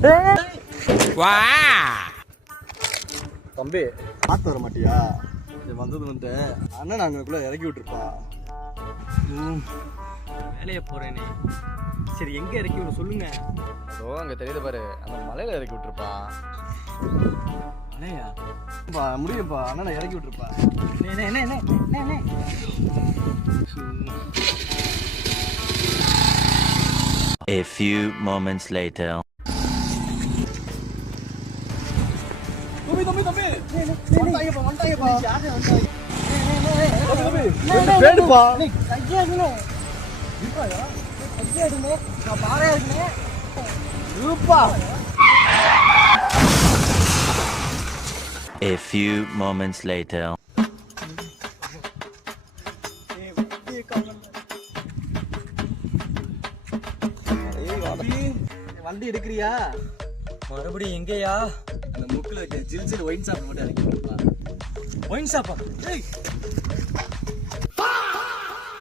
தம்பி பார்த்து வர மாட்டியா? வந்தது வந்து அண்ணன் அங்கக்குள்ள இறக்கி விட்டுருப்பா. வேலையை போறேனே. சரி எங்க இறக்கி விட சொல்லுங்க. அதோ அங்க தெரியுது பாரு, அந்த மலையில இறக்கி விட்டுருப்பா. மலையா? முடியும்ப்பா, அண்ணனை இறக்கி விட்டுருப்பா. A few moments later. தம்பி வந்துட்டாங்கப்பா. வேணுப்பா. A few moments later. வண்டி எடுக்கிறியா? மறுபடியும் எங்கேயா? அந்த முக்கில் வைக்க ஜில் ஒயின் ஷாப் மட்டும் இறக்கி விட்டுருப்பா. ஒயின் ஷாப்பா?